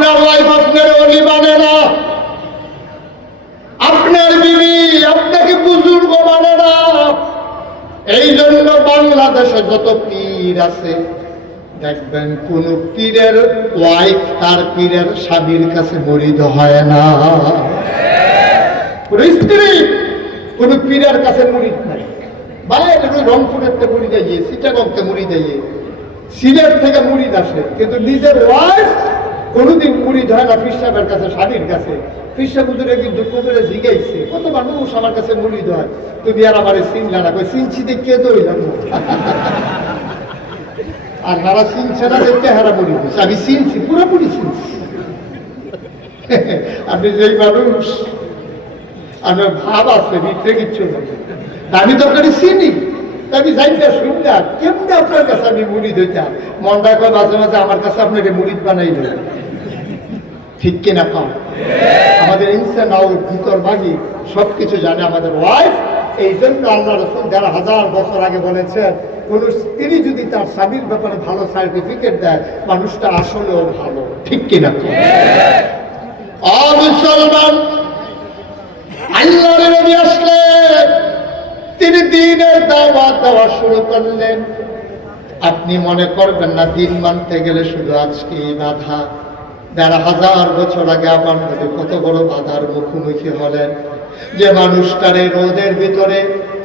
আপনার ওয়াইফ আপনার ওলি মানে না, আপনার বিবি আপনাকে বুজুর্গ মানে না। এই জন্য বাংলাদেশে যত পীর আছে দেখবেন কোন পীরের ওয়াইফ তার পীরের স্বামীর কাছে মুরিদ হয় না, কোন স্ত্রী কোন পীরের কাছে মুরিদ নাই। বাইরে রংপুরের থেকে মুড়ি যাইয়ে, চিটাগংতে মুড়ি যাইয়ে, সিলেট থেকে মুড়িদ আসে, কিন্তু নিজের ওয়াইফ কোনোদিন মুড়িদ হয় না পীর সাহেবের কাছে, স্বামীর কাছে। পীর সাহেব হুজুরে কিন্তু কুকুরে জিগাইছে, কত মানুষ আমার কাছে মুড়িদ হয়, তুমি আর আমারে চিনলা না। কই চিনছি দেখে তো হইলাম আর হারা চিনছে না দেখতে হারা মুড়ি দিচ্ছে। আমি চিনছি, পুরোপুরি চিনছি। আপনি যেই মানুষ, আমার ভাব আছে ভিতরে কিচ্ছু না, আমি তরকারি চিনি, আমি যাইতে শুনলা কেমনি আপনার কাছে আমি মুড়ি দিতাম। মনটা কয় মাঝে মাঝে আমার কাছে আপনাকে মুড়ি বানাইল, ঠিক কিনা কম? আমাদের ইনসান আউট ভিতর বাহি সবকিছু জানে আমাদের ওয়াইফ। এই জন্য আল্লাহ রাসূল ১,৫০০ বছর আগে বলেছেন, কোন স্ত্রী যদি তার স্বামীর ব্যাপারে ভালো সার্টিফিকেট দেয়, মানুষটা আসলেও ভালো, ঠিক কিনা কম? মুসলমান, আল্লাহর নবী আসলেন, তিনি দ্বীনের দাওয়াত দেওয়া শুরু করলেন। আপনি মনে করবেন না দিন মানতে গেলে শুধু আজকে বাধা। ১,৫০০ বছর আগে আমার নবী কত বড় বাধার মুখোমুখি হলেন। যে মানুষটার এই রোদের ভিতরে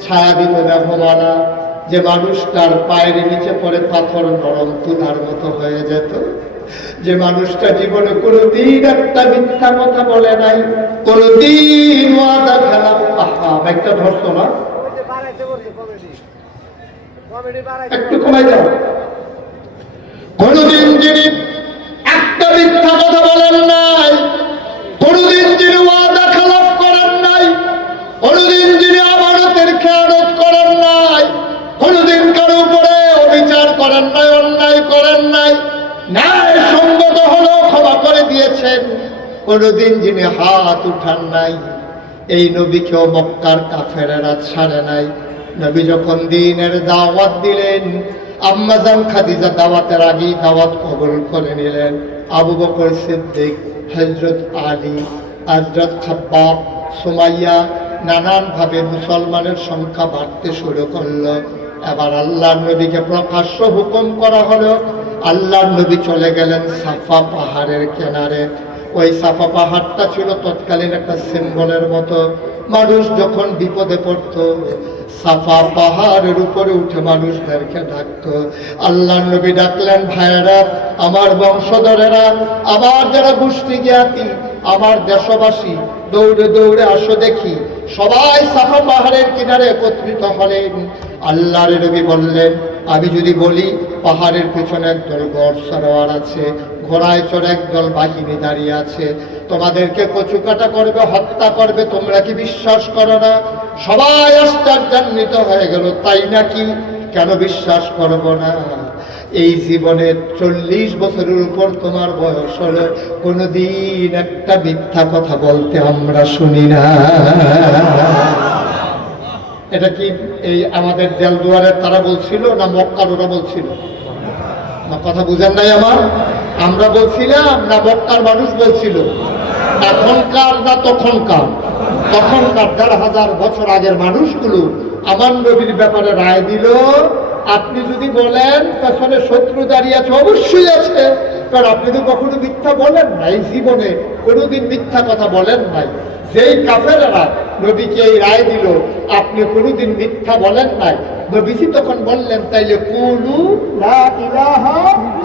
ছায়া দিত মেঘমালা, যে মানুষটার পায়ের নিচে পড়ে পাথর নরম তুলার মতো হয়ে যেত, যে মানুষটা জীবনে কোনোদিন একটা মিথ্যা কথা বলে নাই, কোনোদিন ওয়াদা খেলাম একটা ধরতো না, একটু কমাই দাও, কোনদিন যিনি একটা মিথ্যা কথা বলেন নাই, কোনদিন যিনি ওয়াদা খেলাফ করেন নাই, কোনদিন যিনি আমানতের খেয়ানত করেন নাই, কোনদিন কারো উপরে অবিচার করেন নাই, অন্যায় করেন নাই, ন্যায় সঙ্গত হলো ক্ষমা করে দিয়েছেন, কোনদিন যিনি হাত উঠান নাই, এই নবীকেও মক্কার কাফেরেরা ছাড়ে নাই। নবী যখন দ্বীনের দাওয়াত দিলেন, আম্মা জান খাদিজা দাওয়াতের আগেই দাওয়াত কবুল করে নিলেন। আবু বকর সিদ্দিক, হযরত আলী, হযরত খাব্বাব, সুমাইয়া, নানানভাবে মুসলমানের সংখ্যা বাড়তে শুরু করলো। এবার আল্লাহর নবীকে প্রকাশ্য হুকুম করা হলো। আল্লাহর নবী চলে গেলেন সাফা পাহাড়ের কিনারে। ওই সাফা পাহাড়টা ছিল তৎকালীন একটা সিম্বলের মতো। মানুষ যখন বিপদে পড়তো সাফা পাহাড়ের উপরে উঠে মানুষদেরকে ডাকতো। আল্লাহর নবী ডাকলেন, ভাইয়েরা, আমার বংশধরেরা, আমার যারা গোষ্ঠী জ্ঞাতি, আমার দেশবাসী, দৌড়ে দৌড়ে আসো দেখি। সবাই সাফা পাহাড়ের কিনারে একত্রিত হলেন। আল্লাহর নবী বললেন, আমি যদি বলি পাহাড়ের পেছনে একদল গড় সরোয়ার আছে, ঘোড়ায় চড়ে একদল বাহিনী দাঁড়িয়ে আছে, তোমাদেরকে কচুকাটা করবে, হত্যা করবে, তোমরা কি বিশ্বাস করো না? সবাই আশ্চর্যান্বিত হয়ে গেল, তাই নাকি? কেন বিশ্বাস করব না? এই জীবনে 40 বছরের উপর তোমার বয়স হলো, কোনোদিন একটা মিথ্যা কথা বলতে আমরা শুনি না। এটা কি এই আমাদের দেলদুয়ারের তারা বলছিল না মক্কার ওরা বলছিল? না, কথা বুঝেন নাই আমার? আমরা বলছিলাম না মক্কার মানুষ বলছিল? এখনকার না তখনকার? তখনকার ১,৫০০ বছর আগের মানুষগুলো আমার নবীর ব্যাপারে রায় দিল। আপনি যদি বলেন পেছনে শত্রু দাঁড়িয়ে আছে, অবশ্যই আছে, কারণ আপনি তো কখনো মিথ্যা বলেন নাই, জীবনে কোনোদিন মিথ্যা কথা বলেন নাই। যেই কাফেরেরা নবীকে এই রায় দিল, আপনি কোনোদিন মিথ্যা বলেন নাই, নবীজি তখন বললেন, তাইলে কুলু লা ইলাহা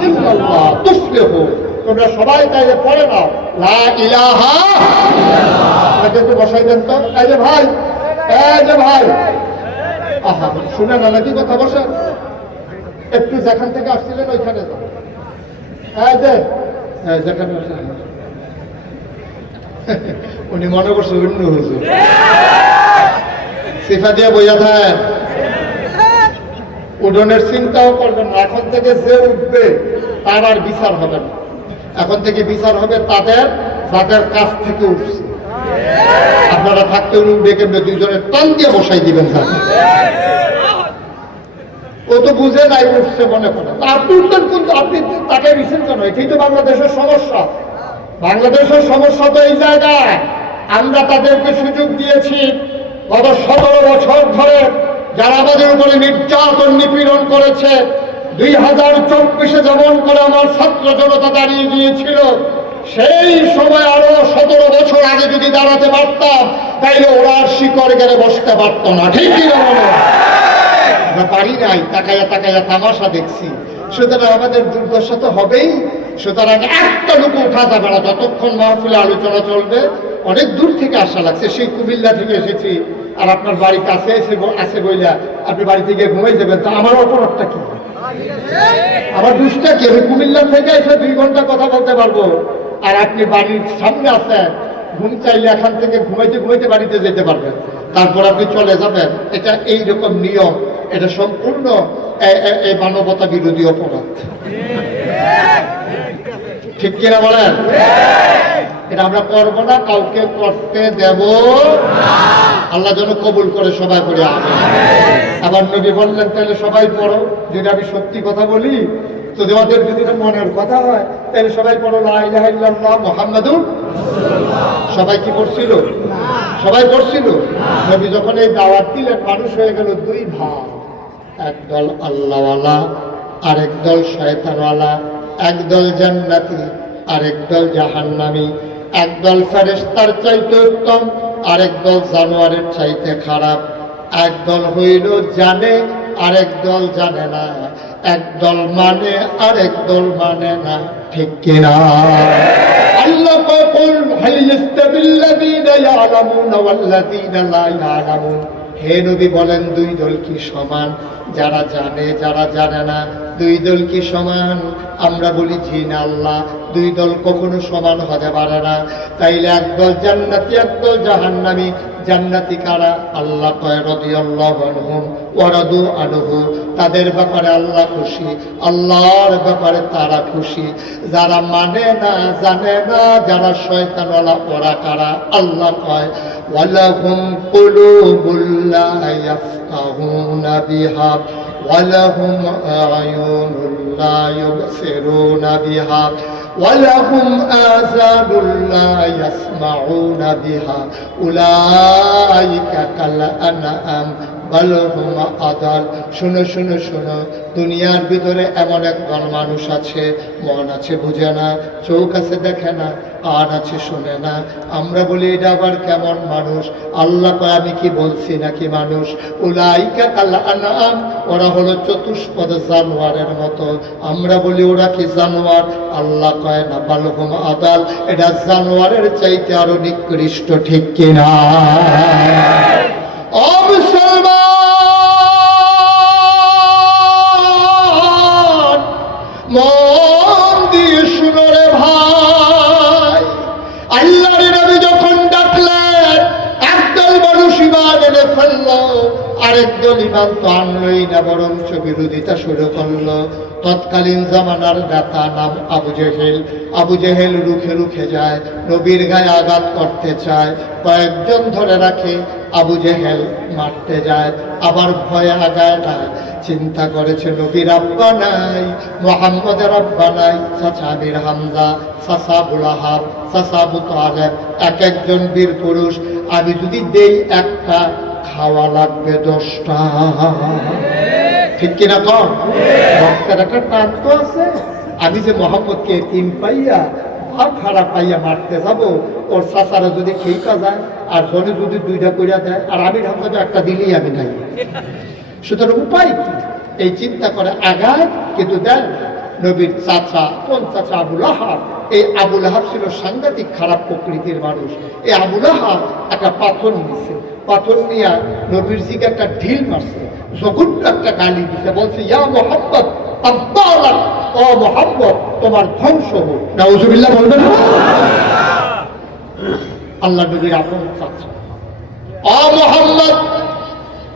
ইল্লাল্লাহ তুফলিহু, তোমরা সবাই তাইলে পড়ে নাও লা ইলাহা ইল্লাল্লাহ। একটু বসাই দেন তো। এই যে ভাই, এই যে ভাই, আহা শুনে না নাকি কথা? বসেন একটু, যেখান থেকে আসছিলেন ওইখানে যান। এই যে যেখানে উনি মনে করছে অন্য হুজুর, সিফা দিয়ে বইয়া থাকেন, উডনের চিন্তাও করবেন না। এখন থেকে যে উঠবে তার আর বিচার হবে না, এখন থেকে বিচার হবে তাদের যাদের কাছ থেকে উঠছে। আপনারা থাকতে উঠবে কেমনে? দুইজনের টান দিয়ে বসাই দিবেন। ও তো বুঝে নাই উঠছে মনে করেন, আপনি উঠলেন, কিন্তু আপনি তাকে রিসেন্ট কেন? এটাই তো বাংলাদেশের সমস্যা। বাংলাদেশের সমস্যা তো এই জায়গায়, আমরা তাদেরকে সুযোগ দিয়েছি গত 17 বছর ধরে যারা আমাদের উপরে নির্যাতন নিপীড়ন করেছে। 2024-এ যেমন করে আমার ছাত্র জনতা দাঁড়িয়ে গিয়েছিল, সেই সময় আরো 17 বছর আগে যদি দাঁড়াতে পারতাম তাইলে ওরা আর শিকড় গেলে বসতে পারতো না। ঠিক কি না? আমরা পারি নাই, তাকাইয়া তাকাইয়া তামাশা দেখছি। সুতরাং আমাদের দুর্দশা তো হবেই। সুতরাং একটা লোক উঠা যাবে না যতক্ষণ মাহফিলে আলোচনা চলবে। অনেক দূর থেকে আসা লাগছে, সেই কুমিল্লা থেকে এসেছি, আর আপনার বাড়ির কাছে আছে বইলা আপনি বাড়ি থেকে ঘুমাই যাবেন, তো আমার অপরাধটা কি? আমার দুষ্টা কি? আমি কুমিল্লা থেকে এসে 2 ঘন্টা কথা বলতে পারবো, আর আপনি বাড়ির সামনে আছেন, ঘুম চাইলে এখান থেকে ঘুমাইতে ঘুমাইতে বাড়িতে যেতে পারবেন, তারপর আপনি চলে যাবেন। এটা এইরকম নিয়ম, এটা সম্পূর্ণ এই মানবতা বিরোধী অপরাধ। ঠিক কিনা বলেন? এটা আমরা করবো না, কাউকে করতে দেব আল্লাহ যেন কবুল করে সবাই পড়ে। আবার নবী বললেন তাহলে সবাই পড়ো, যদি আমি সত্যি কথা বলি তো তোমাদের যদি মনের কথা হয় তাহলে সবাই পড়ো লা ইলাহা ইল্লাল্লাহ মুহাম্মাদুর। সবাই কি পড়ছিল? সবাই পড়ছিল। নবী যখন এই দাওয়াত দিলেন, মানুষ হয়ে গেল 2 ভাগ, একদল আল্লাহওয়ালা আরেক দল শয়তানওয়ালা, একদল জান্নাতি আরেক দল জাহান্নামী, একদল ফেরেশতার চাইতে উত্তম আরেক দল জানোয়ারের চাইতে খারাপ, একদল হইল জানে আরেক দল জানে না, একদল মানে আরেক দল মানে না। ঠিক কিনা? আল্লাহ কল হাল ইস্তাবিল্লাযীনা ইয়ালামুনা ওয়াল্লাযীনা লা ইয়ালামুন। হে নবী বলেন 2 দল কি সমান? যারা জানে যারা জানে না 2 দল কি সমান? আমরা বলি জি না আল্লাহ, 2 দল কখনো সমান হতে পারে না। তাইলে একদল জান্নাতি একদল জাহান্নামী। জান্নাতি কারা? আল্লাহ কয় রাদিয়াল্লাহু আনহুম ওয়া রাদু আনহু, তাদের ব্যাপারে আল্লাহ খুশি, আল্লাহর ব্যাপারে তারা খুশি। যারা মানে না জানে না যারা শয়তানওয়ালা ওরা কারা? আল্লাহ কয় ওয়ালাহুম কুলুবুল লা ইয়াফকাহুনা বিহা ওয়ালাহুম আ'য়ুনুল লা ইউবসিরুনা বিহা ওয়ালাহুম আযানুল লা ইয়াসমাউনা বিহা উলাইকা কাল আনআম বাল হুম আদাল। শুনো শুনো শুনো, দুনিয়ার ভিতরে এমন একদল মানুষ আছে, মন আছে বুঝে না, চোখ আছে দেখে না, কান আছে শুনে না। আমরা বলি এটা আবার কেমন মানুষ? আল্লাহ কয় আমি কি বলছি নাকি মানুষ? উলাইকা কাল আনআম, ওরা হলো চতুষ্পদ জানোয়ারের মতো। আমরা বলি ওরা কি জানোয়ার? আল্লাহ কয় না, বাল হুম আদাল, এটা জানোয়ারের চাইতে আরো নিকৃষ্ট। ঠিক কিনা? মন দিয়ে শুনো রে ভাই, আল্লাহর নবী যখন ডাকলেন একদল মানুষ ঈমান এনে ফেললো, আরেক দল ঈমান তো আনলই না, বরঞ্চ বিরোধিতা শুরু করলো। তৎকালীন জামানার নেতা নাম আবু জেহেল। আবু জেহেল রুখে রুখে যায়, নবীর গায়ে আঘাত করতে চায়, কয়েকজন ধরে রাখে, আবু জেহেল মারতে যায়, আবার ভয়ে আগায় না। চিন্তা করেছে নবীর আব্বা নাই, মুহাম্মদের আব্বা নাই, চাচা আমির হামজা, চাচা আবু লাহাব, চাচা আবু তালেব, এক একজন বীর পুরুষ। আমি যদি দেই একটা, খাওয়া লাগবে 10টা। ঠিক কিনা কর? রক্তের একটা টান তো আছে। আমি যে মোহাম্মদকে 3 পাইয়া বা খারাপ পাইয়া মারতে যাবো, ওর চাচারা যদি খেইকা যায় আর জনে যদি 2টা করিয়া দেয়, আর আমির হামজা একটা দিলেই আমি নাই। সুতরাং উপায় কি? এই চিন্তা করে আগায়, কিন্তু দেন নবীর চাচা, কোন চাচা? আবু লাহাব। এই আবু লাহাব ছিল সাংঘাতিক খারাপ প্রকৃতির মানুষ। এই আবু লাহাব একটা পাথর নিছে, পাথর নিয়ে নবীর জিকে একটা ঢিল মারছে, জঘন্য একটা গালি দিছে, বলছে ইয়া মুহাম্মদ তাব্বালাক, ও মুহাম্মদ তোমার ধ্বংস হোক। নাউজুবিল্লাহ বলবেন না? আল্লাহ নবীর আপন চাচা, ও মুহাম্মদ,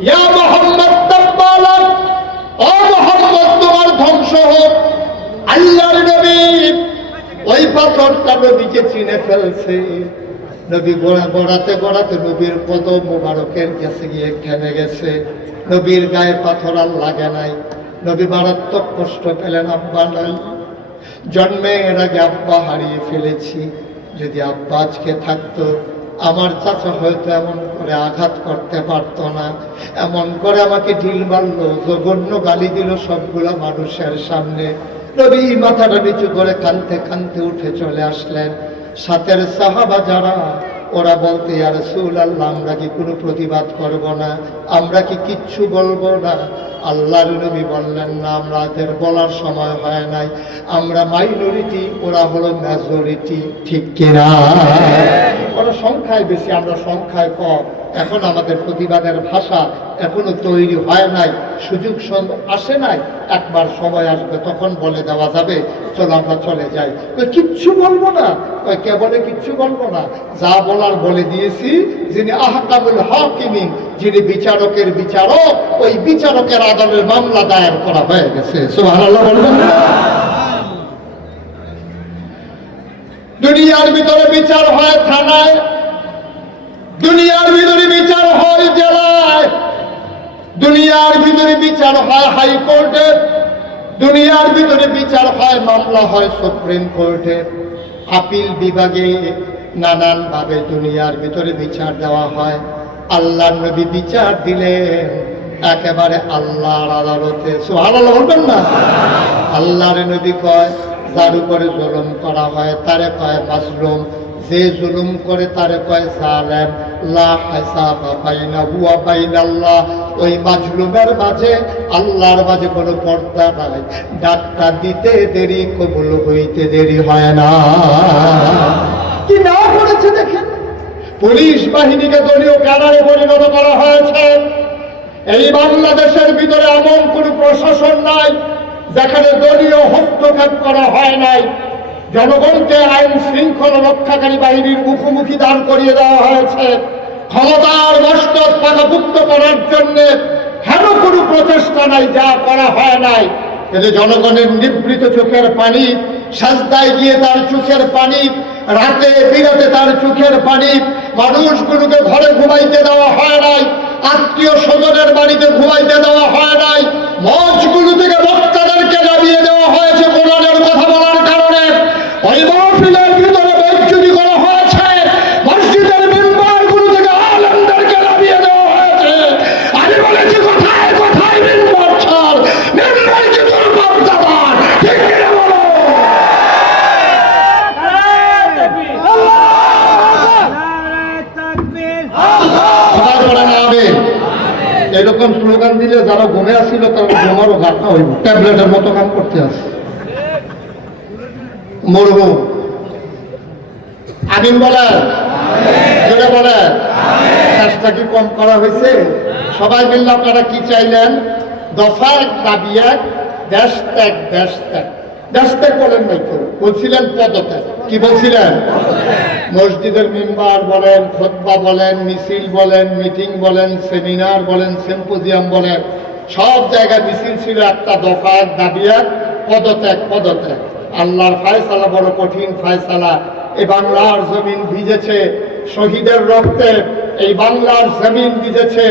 ইয়া মুহাম্মদ তাব্বালাক, ও মুহাম্মদ তোমার ধ্বংস হোক। আল্লাহর নবী ওই পাথরটা নবীকে চিনে ফেলছে। নবী গড়াতে গড়াতে নবীর কদম মোবারকের কাছে গিয়ে থেমে গেছে। নবীর গায়ে পাথর আর লাগে নাই। নবী মারাত্মক কষ্ট পেলেন, আব্বা নাই, জন্মের আগে আব্বা হারিয়ে ফেলেছি, যদি আব্বা আজকে থাকতো, আমার চাচা হয়তো এমন করে আঘাত করতে পারতো না, এমন করে আমাকে ঢিল মারলো, জঘন্য গালি দিল সবগুলা মানুষের সামনে। নবী মাথাটা নিচু করে কাঁদতে কাঁদতে উঠে চলে আসলেন। সাথের সাহাবা যারা, ওরা বলতে, ইয়া রাসূলুল্লাহ, আমরা কি কোনো প্রতিবাদ করব না? আমরা কি কিচ্ছু বলবো না? আল্লাহর নবী বললেন, না, আমাদের বলার সময় হয় নাই। আমরা মাইনরিটি, ওরা হলো মেজরিটি, ঠিক কিনা? ওরা সংখ্যায় বেশি, আমরা সংখ্যায় কম। এখন আমাদের প্রতিবাদের ভাষা এখনো তৈরি হয় নাই, সুযোগ আসে নাই। একবার সময় আসবে, তখন বলে দেওয়া যাবে, চলো আমরা চলে যাই। কিচ্ছু বলবো না। কে বলে কিচ্ছু বলবো না? যা বলার বলে দিয়েছি। যিনি আহকামুল হাকিমিন, যিনি বিচারকের বিচারক, ওই বিচারকের আদালতের মামলা দায়ের করা হয়ে গেছে। সুবহানাল্লাহ বলবেন না? দুনিয়ার ভিতরে বিচার হয় থানায়, দুনিয়ার ভিতরে বিচার হয় জেলায়, দুনিয়ার ভিতরে বিচার হয় হাইকোর্টে, দুনিয়ার ভিতরে বিচার হয়, মামলা হয় সুপ্রিম কোর্টে, আপিল বিভাগে, নানান ভাবে দুনিয়ার ভিতরে বিচার দেওয়া হয়। আল্লাহর নবী বিচার দিলেন একেবারে আল্লাহর আদালতে। সুবহানাল্লাহ বলবেন না? আল্লাহর নবী কয়, যার উপরে জুলুম করা হয় তারে কয় মাজলুম, যে জুলুম করে তারে কয় জালেম। লা হিসাবা বাইনাহু ওয়া বাইনাল্লাহ, ওই মাজলুমের মাঝে আল্লাহর মাঝে কোনো পর্দা নাই। ডাক্তার দিতে দেরি, কবুল হইতে দেরি হয় না। কি না করেছে দেখেন। পুলিশ বাহিনীকে দলীয় ক্যাডারে পরিণত করা হয়েছে। এই বাংলাদেশের ভিতরে এমন কোন প্রশাসন নাই যেখানে দলীয় হস্তক্ষেপ করা হয় নাই। জনগণকে আইন শৃঙ্খলা রক্ষাকারী বাহিনীর মুখোমুখি দাঁড় করিয়ে দেওয়া হয়েছে। ক্ষমতার মস্তক পাকাপুক্ত করার জন্য হেন কোনো প্রচেষ্টা নাই, যা করা হয় নাই। কিন্তু জনগণের নিবৃত চোখের পানি, সাজদায় গিয়ে তার চোখের পানি, রাতে বিরাতে তার চোখের পানি, মানুষগুলোকে ঘরে ঘুমাইতে দেওয়া হয় নাই, আত্মীয় স্বজনের বাড়িতে ঘুমাইতে দেওয়া হয় নাই, মঞ্চগুলো থেকে বক্তাদেরকে নামিয়ে দেওয়া হয়েছে কোরআনের কথা বলার কারণে। ওই মাহফিলের ভিতরে বেইজ্জতি করা হয়েছে, মসজিদের মিম্বারগুলো থেকে আলেমদেরকে নামিয়ে দেওয়া হয়েছে। আমি বলেছি, কোথায় কোথায় মিম্বার ছাড়, মিম্বার কি তোর বাপ দাদার, ঠিক কিনা বলো? এরকম স্লোগান দিলে যারা ঘুমে আসছিল তারা ঘুমারও ঘাটনা হইব, ট্যাবলেটের মতো কাম করতে আসে, মরবো। আমিন বলে, যেটা বলে, চেষ্টা কি কম করা হয়েছে? সবাই মিললে আপনারা কি চাইলেন? দফা এক, দাবি এক, দেশ ত্যাগ, দেশ ত্যাগ। দেশ ত্যাগ বলেন নাই তো, বলছিলেন পদত্যাগ। কি বলছিলেন? মসজিদের মেম্বার বলেন, খুতবা বলেন, মিছিল বলেন, মিটিং বলেন, সেমিনার বলেন, সিম্পোজিয়াম বলেন, সব জায়গায় মিছিল ছিল একটা দফা এক, দাবি এক, পদত্যাগ, পদত্যাগ। আল্লাহর ফায়সালা বড় কঠিন ফায়সালা। এই বাংলার জমিন ভিজেছে শহীদের রক্তে, এই বাংলার জমিন ভিজেছে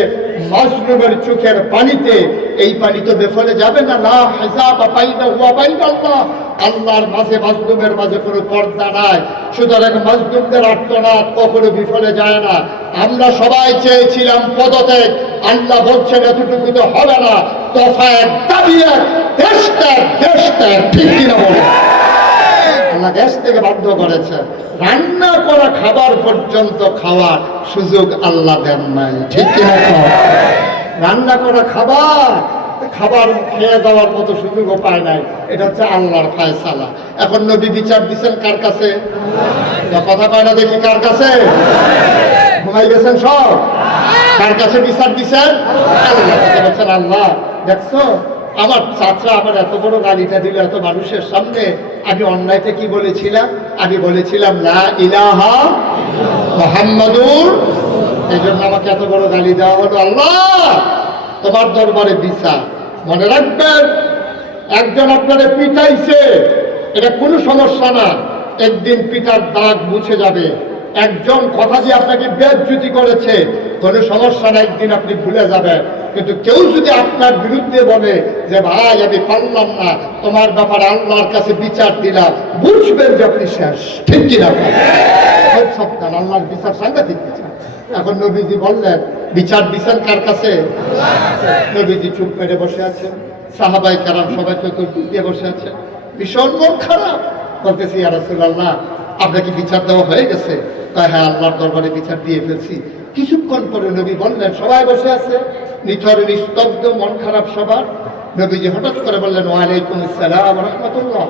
মাজলুমের চোখের পানিতে। এই পানি তো বেফলে যাবে না। লা হিসাবা বাইনাহু ওয়া বাইনাল্লাহ, আল্লাহর মাঝে মাজলুমের মাঝে কোনো পর্দা নাই। সুতরাং মাজলুমদের আর্তনাদ কখনো বিফলে যায় না। আমরা সবাই চেয়েছিলাম পদত্যাগ, আল্লাহ বলছেন এতটুকু তো হবে না, দফা এক, দাবি এক, দেশ ত্যাগ, দেশ ত্যাগ, ঠিক কিনা বলে? আল্লাহ দেশ থেকে বাধ্য করেছে। রান্না করা খাবার পর্যন্ত খাওয়ার সুযোগ আল্লাহ দেন নাই, ঠিক কিনা? রান্না করা খাবার খেয়ে যাওয়ার মতো সুযোগও পায় নাই। এটা হচ্ছে আল্লাহর ফায়সালা। এখন নবী বিচার দিচ্ছেন কার কাছে? কথা কয় না দেখি, কার কাছে? ঘুমাই গেছেন সব? কার কাছে বিচার দিচ্ছেন? আল্লাহ কাছে। বলছেন, আল্লাহ দেখছো আমার চাচা আমার এত বড় গালিটা দিল এত মানুষের সামনে, আমি অন্যায়টা কি বলেছিলাম? আমি বলেছিলাম লা ইলাহা মুহাম্মাদুর, এই জন্য আমাকে এত বড় গালি দেওয়া হলো। আল্লাহ তোমার দরবারে বিচার। মনে রাখবেন, একজন আপনারে পিটাইছে, এটা কোনো সমস্যা না, একদিন পিটার দাগ মুছে যাবে। একজন কথা দিয়ে আপনাকে বেইজ্জতি করেছে, কোনো সমস্যা না, একদিন আপনি ভুলে যাবেন। কিন্তু কেউ যদি আপনার বিরুদ্ধে বলে যে ভাই আমি পারলাম না, তোমার ব্যাপারে আল্লাহর কাছে বিচার দিলাম, বুঝবেন যে আপনি শেষ। ঠিক কিনা? খুব সাবধান, আল্লাহর বিচার সাংঘাতিক বিচার। এখন নবীজি বললেন বিচার দিচ্ছেন কার কাছে? নবীজি চুপ মেরে বসে আছেন, সাহাবায়ে কেরাম সবাই চতুর্দিক দিয়ে বসে আছে, ভীষণ মন খারাপ। বলতেছি ইয়া রাসূলুল্লাহ, আপনাকে বিচার দেওয়া হয়ে গেছে? তাই হ্যাঁ, আল্লাহর দরবারে বিচার দিয়ে ফেলছি। কিছুক্ষণ পরে নবী বললেন, সবাই বসে আছে, নিথর নিস্তব্ধ, মন খারাপ সবার। নবীজি হঠাৎ করে বললেন ওয়ালাইকুম আসসালাম ওয়া রাহমাতুল্লাহ।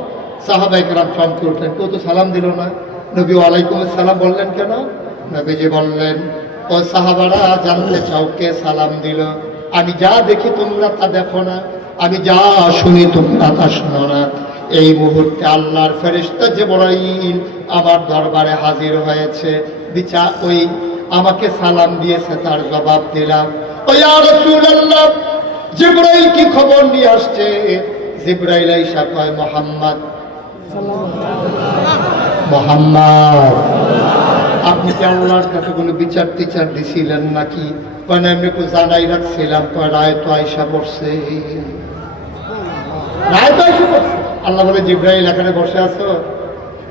সাহাবায়ে কেরাম চমকে উঠলেন, কেউ তো সালাম দিল না। নবী ওয়ালাইকুম আসসালাম বললেন কেন? নবীজি বললেন, ও সাহাবারা, জানতে চাও কে সালাম দিল? আমি যা দেখি তোমরা তা দেখো না, আমি যা শুনি তোমরা তা শোনো না। এই মুহূর্তে আল্লাহর ফেরেশতা জিবরাইল আমার দরবারে হাজির হয়েছে, বিচার ওই আমাকে সালাম দিয়েছে, তার জবাব দিলাম। ও ইয়া রাসূলুল্লাহ, জিবরাইল কি খবর নিয়ে আসছে? জিবরাইল আইসা কয়, মুহাম্মদ মুহাম্মদ, আপনি কি আল্লাহর কাছে কোনো বিচার টিচার দিছিলেন নাকি? কয় এমনি একটু জানাই রাখছিলাম। কয় রায় তো আইসা পড়ছে, রায় তো আইসা পড়ছে। আল্লাহ বলে, জিবরাইল এখানে বসে আছো,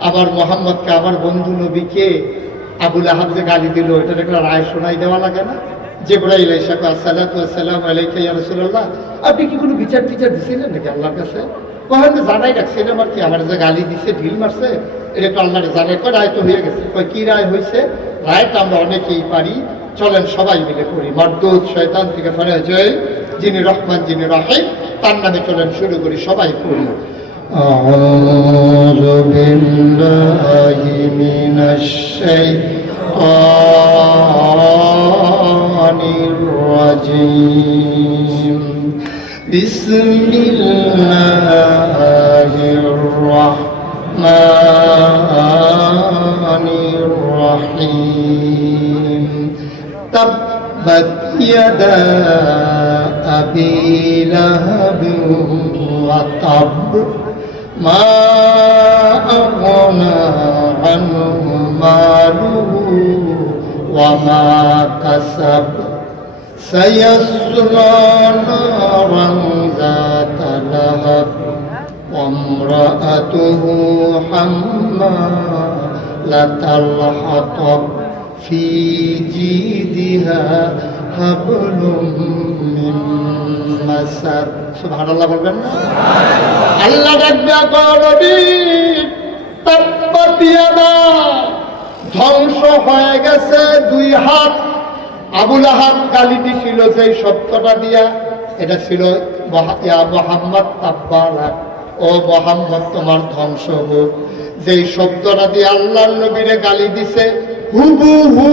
আবার মোহাম্মদকে, আমার বন্ধু নবীকে আবু লাহাব যে গালি দিল, এটা একটা রায় শোনাই দেওয়া লাগে না? জিবরাইল আইসা কয়, আসসালাতু ওয়াসসালামু আলাইকা ইয়া রাসূলুল্লাহ, আপনি কি কোনো বিচার টিচার দিছিলেন নাকি আল্লাহর কাছে? কয় আমি জানাই রাখছিলাম আর কি, আমার যে গালি দিছে, ঢিল মারছে, এটা তো আল্লাহর জানে। কয় রায় তো হয়ে গেছে। কয় কি রায় হয়েছে? রায়টা আমরা অনেকেই পারি, চলেন সবাই মিলে করি। মারদুদ শয়তান থেকে ফেরাজ হয়ে যিনি রহমান যিনি রাহিম, তার নামে চলেন শুরু করি, সবাই করি। আউযু বিল্লাহি মিনাশ শাইতানির রাজীম। বিসমিল্লাহির রাহমানির রাহিম। তাব্বাত ইয়াদা আবি লাহাবিন ওয়া তাব, মা আগনা আনহু মালুহু ওয়া মা কাসাব, সায়াসলা নারান যাতা লাহাব, ওয়া ইমরাআতুহু হাম্মালাতাল হাতাব, ফি জিদিহা হাবলুম মিন মাসাদ। সুবহানাল্লাহ বলবেন না? আল্লাহ ডাকবে, নবী তাব্বাত ইয়াদা, ধ্বংস হয়ে গেছে দুই হাত। আবু লাহাব গালি দিছিল যেই শব্দটা দিয়া, এটা ছিল ইয়া মুহাম্মদ তাব্বালা, ও মুহাম্মদ তোমার ধ্বংস হোক। যেই শব্দটা দিয়ে আল্লাহর নবীরে গালি দিছে, হুবহু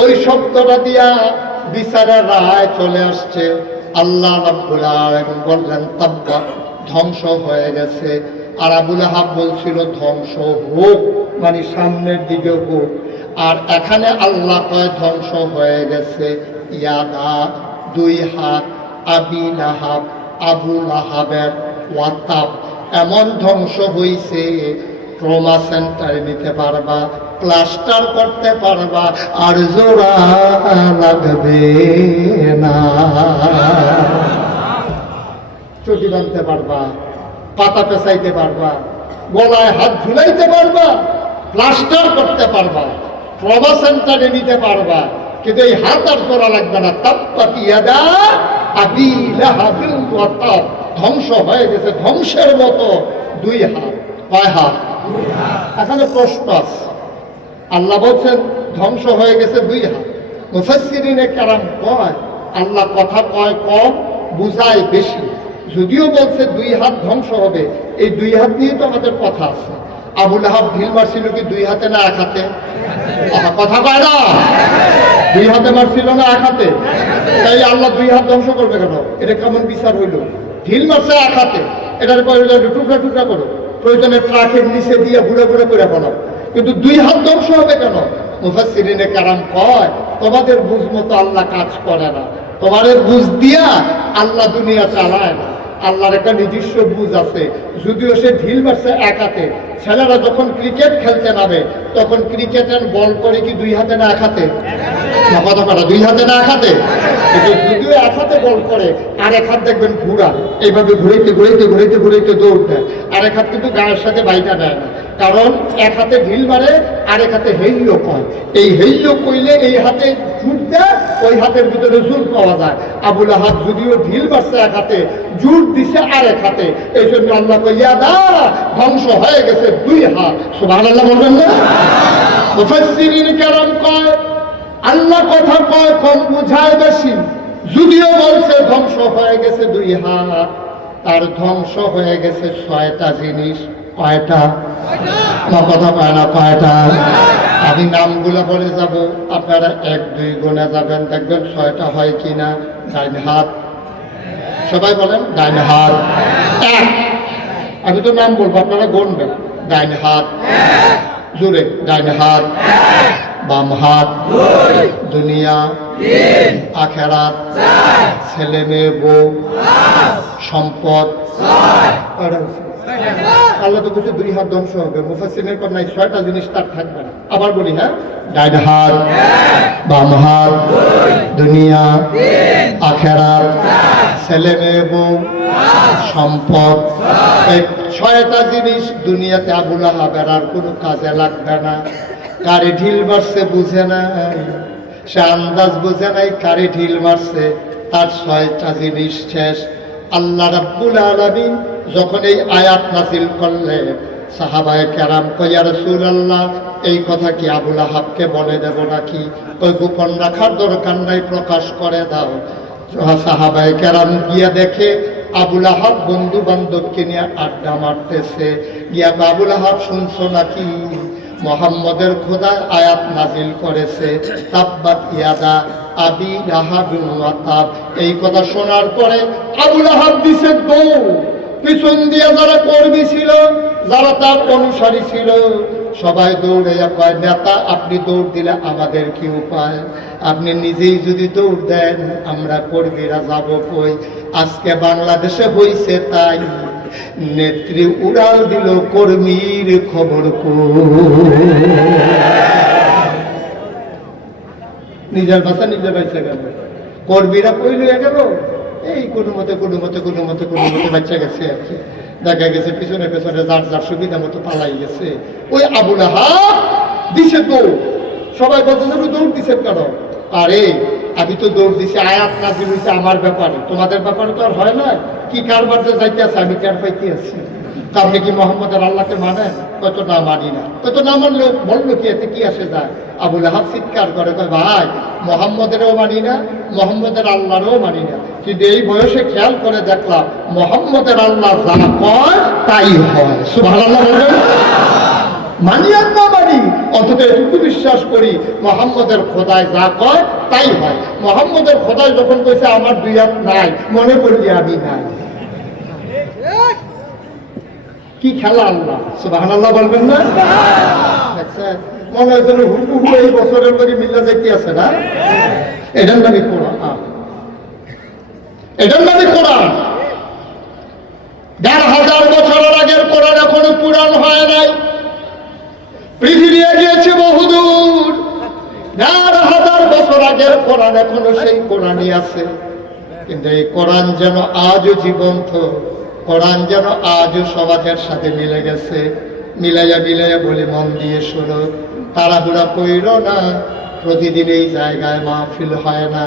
ওই শব্দটা দিয়া বিচারের রায় চলে আসছে। আল্লাহ রাব্বুল আলামিন বললেন তাব্বা, ধ্বংস হয়ে গেছে। আর আবু লাহাব বলছিল ধ্বংস হোক, মানে সামনের দিকে হোক। আর এখানে আল্লাহ কয় ধ্বংস হয়ে গেছে। ইয়াদা, দুই হাত, আবি লাহাব, আবু লাহাবের, ওয়াতাব, এমন ধ্বংস হইছে, ট্রমা সেন্টারে নিতে পারবা, প্লাস্টার করতে পারবা, আর জোড়া লাগবে না। চটি বাঁধতে পারবা, পাতা পেঁচাইতে পারবা, গলায় হাত ঝুলাইতে পারবা, প্লাস্টার করতে পারবা, ট্রমা সেন্টারে নিতে পারবা, কিন্তু এই হাত আর জোড়া লাগবে না। তাব্বাত ইয়াদা আবি লাহাবিন ওয়া তাব, ধ্বংস হয়ে গেছে ধ্বংসের মতো দুই হাত। কয় হাত? এখানে প্রশ্ন আছে। আল্লাহ বলছেন ধ্বংস হয়ে গেছে দুই হাত। মুফাসসিরিনে কেরাম কয় আল্লাহ কথা কয় কম, বুঝায় বেশি। যদিও বলছে দুই হাত ধ্বংস হবে, এই দুই হাত নিয়ে তো আমাদের কথা আছে। আবু লাহাব ঢিল মারছিল কি দুই হাতে না এক হাতে? কথা কয় না, দুই হাতে মারছিল না এক হাতে? তাই আল্লাহ দুই হাত ধ্বংস করবে কেন? এটা কেমন বিচার হইল? ঢিল মারছে এক হাতে, এটার টুকরা টুকরা করো, প্রয়োজনে ট্রাকের নিচে দিয়ে ঘুরে ঘুরে করে ফেলো, কিন্তু দুই হাত ধ্বংস হবে কেন? মুফাসসিরিনে কেরাম কয় তোমাদের বুঝ মতো আল্লাহ কাজ করে না, তোমাদের বুঝ দিয়া আল্লাহ দুনিয়া চালায় না। আল্লাহর একটা নিজস্ব বুঝ আছে। যদিও সে ঢিল মারছে এক হাতে, ছেলেরা যখন ক্রিকেট খেলতে নামে তখন ক্রিকেটের বল করে কি দুই হাতে না এক হাতে? কথা বলা দুই হাতে না এক হাতে, কিন্তু যদিও এক হাতে বল করে আর এক হাত দেখবেন ঘুরা, এইভাবে ঘুরাইতে ঘুরাইতে ঘুরাইতে ঘুরাইতে দৌড় দেয়, আর এক হাত কিন্তু গায়ের সাথে বাইটা দেয় না, কারণ এক হাতে ঢিল মারে আর এক হাতে হেইল কয়, এই হেইল কইলে এই হাতে জুট দেয়, ওই হাতের ভিতরে জোর পাওয়া যায়। আবুল আহাব যদিও ঢিল মারছে এক হাতে, জুট দিছে আর এক হাতে, এই জন্য আল্লাহ কইয়া দা ধ্বংস হয়ে গেছে দুই হাত। সুবহানাল্লাহ বলবেন না? মুফাসসিরিন কেরাম কয় আল্লাহ কথা কয় কম বুঝায় বেশি, যদিও বলছে ধ্বংস হয়ে গেছে দুই হাত, তার ধ্বংস হয়ে গেছে 6টা জিনিস। কয়টা? কথা কয় না, কয়টা? আমি নামগুলো বলে যাব, আপনারা 1 2 গুণে যাবেন, দেখবেন 6টা হয় কিনা। ডাইন হাত, সবাই বলেন ডাইন হাত 1। আমি তো নাম বলবো, আপনারা গুনবেন। ডাইন হাত, জোরে ডাইন হাত, বাম হাত, দুনিয়া, আখেরাত, ছেলে মেয়ে বউ, সম্পদ। আল্লাহ তো বলছে 2 হাত ধ্বংস হবে, মুফাসসিরের পর নাই 6টা জিনিস তার থাকবে না। আবার বলি, হ্যাঁ, ডাইন হাত, বাম হাত, দুনিয়া, আখেরাত, ছেলে মেয়ে বউ, সম্পদ। এই 6টা জিনিস দুনিয়াতে আবুল আহাবের আর কোনো কাজে লাগবে না। কারে ঢিল মারছে বুঝে নাই, সে আন্দাজ বুঝে নাই কারে ঢিল মারছে, তার 6টা জিনিস শেষ। আল্লাহ রাব্বুল আলামিন যখন এই আয়াত নাযিল করলেন, সাহাবায়ে কেরাম কয় ইয়া রাসূলুল্লাহ, এই কথা কি আবুল আহাবকে বলে দেব নাকি? ওই গোপন রাখার দরকার নাই, প্রকাশ করে দাও। সাহাবায়ে কেরাম গিয়া দেখে আবুল আহাব বন্ধু বান্ধবকে নিয়ে আড্ডা মারতেছে। গিয়া আবুল আহাব শুনছো নাকি মুহাম্মদের খোদা আয়াত নাজিল করেছে, তাব্বাত ইয়াদা আবি লাহাব ওয়া তাব। এই কথা শোনার পরে আবুল আহাব দিছে দৌড়। পিছন দিয়ে যারা কর্মী ছিল, যারা তার অনুসারী ছিল, সবাই দৌড়ে কয়, নেতা আপনি দৌড় দিলে আমাদের কি উপায়? আপনি নিজেই যদি দৌড় দেন আমরা কর্মীরা যাব কই? আজকে বাংলাদেশে হইছে তাই, নেত্রী উড়াল দিল কর্মীর খবর নিজের ভাষা নিজে বাইচা গেল, কর্মীরা কই লইয়া গেল, এই কোনো মতে বাচ্চা গেছে আর কি। দেখা গেছে পিছনে পেছনে যার যার সুবিধা মতো পালাই গেছে। ওই আবুল আহাব দিছে দৌড়। সবাই বলছে দৌড় দিছে কেন? আরে আমি তো দৌড় দিছি আয়াত নাযিল হইছে আমার ব্যাপারে, তোমাদের ব্যাপারে তো আর হয় না। কি কারবার যে যাইতে আছে আমি কার পাইতে আছি। আপনি কি মোহাম্মদের আল্লাহকে মানেন? কত না মানি না। কত না মানলে বললো কি, এতে কি আসে যায়? আবুল আহাব চিৎকার করে কয়, ভাই মোহাম্মদেরও মানি না, মোহাম্মদের আল্লাহরও মানি না, কিন্তু এই বয়সে খেয়াল করে দেখলাম মোহাম্মদের আল্লাহ যা কয় তাই হয়। সুবহানাল্লাহ বলবেন? মানি আর না মানি, অন্তত এটুকু বিশ্বাস করি মোহাম্মদের খোদায় যা কয় তাই হয়। মোহাম্মদের খোদায় যখন কইছে আমার 2 হাত নাই, মনে করলি আমি নাই। কি খেলা আল্লাহ! সুবহানাল্লাহ বলবেন না? মনে হয় যেন হুবহু এই বছরের মধ্যে মিল্লা যাইতে আছে না? এটার নামই কোরআন, এটার নামই কোরআন। 1500 বছরের আগের কোরআন এখনো পুরাণ হয় নাই। পৃথিবী এগিয়েছে বহুদূর। 1500 বছর আগের কোরআন এখনো সেই কোরআনই আছে, কিন্তু এই কোরআন যেন আজও জীবন্ত, কোরআন যেন আজও সমাজের সাথে মিলে গেছে। মিলাইয়া বলে মন দিয়ে শোনো, তাড়াহুড়া কইরো না। প্রতিদিন এই জায়গায় মাহফিল হয় না।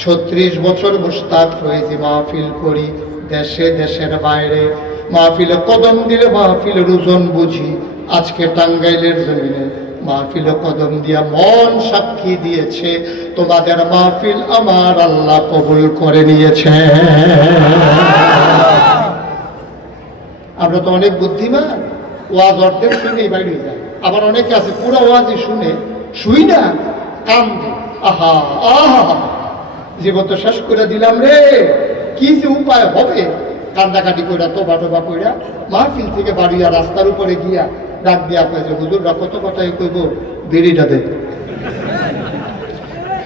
36 বছর মুশতাক ফয়েজি মাহফিল করি, দেশে দেশের বাইরে। মাহফিলে কদম দিলে মাহফিলের ওজন বুঝি। আজকে টাঙ্গাইলের জমিনে মাহফিলে কদম দিয়া মন সাক্ষী দিয়েছে, তোমাদের মাহফিল আমার আল্লাহ কবুল করে নিয়েছে। আমরা তো অনেক বুদ্ধিমান, ওয়াজ অর্ধেক শুনেই বাইরে যায়। আবার অনেকে আছে পুরো ওয়াজই শুনে শুই না কান্দে, আহা আহা জীবন তো শেষ করে দিলাম রে, কি যে উপায় হবে? কান্দাকাটি কইরা তোবা কইরা মাহফিল থেকে বাড়িয়া রাস্তার উপরে গিয়া ডাক দিয়া কয় যে হুজুররা কত কথাই কইব, বিড়িটা দে।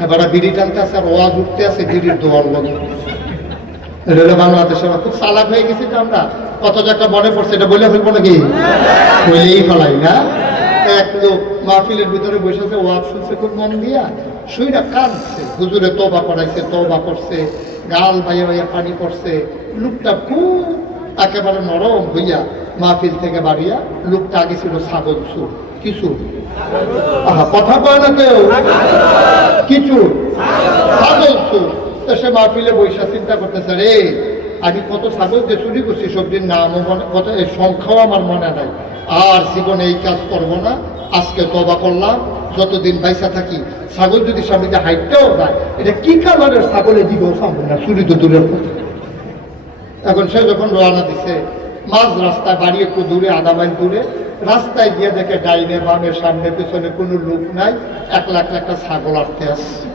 এবার বিড়ি টানতে আছে আর ওয়াজ উঠতে আছে বিড়ির দোয়ার লগে। বাংলাদেশে খুব চালাক হয়ে গেছি তো আমরা। কত যে একটা মনে পড়ছে, এটা বলে ফেলবো নাকি? বলেই ফেলাই না। এক লোক মাহফিলের ভিতরে বসেছে, ওয়াজ শুনছে খুব মন দিয়া, শুইরা কাঁদছে, হুজুরে তওবা করাইছে, তওবা করছে, গাল ভাইয়া ভাইয়া পানি পড়ছে। লোকটা খুব একেবারে নরম হইয়া মাহফিল থেকে বাড়িয়া, লোকটা আগে ছিল ছাগল চোর। কিছু কথা কয় না কেউ, কিছু ছাগল চোর। সে মাহফিলে বৈশা চিন্তা করতেছে, রে আমি কত ছাগল যে চুরি করছি, সবজির নামও মনে, কত এই সংখ্যাও আমার মনে নাই, আর জীবনে এই কাজ করব না। আজকে তওবা করলাম, যতদিন বাইসা থাকি ছাগল যদি সামনে হাইটটাও যায়, এটা কি কালারের ছাগলে দিব সামনে না, চুরি তো দূরের কথা। এখন সে যখন রওনা দিছে, মাঝ রাস্তায়, বাড়ি একটু দূরে, আধা মাইল দূরে, রাস্তায় গিয়ে দেখে ডাইনে বামে সামনে পেছনে কোনো লোক নাই, একলা একটা ছাগল আসতে আসছে।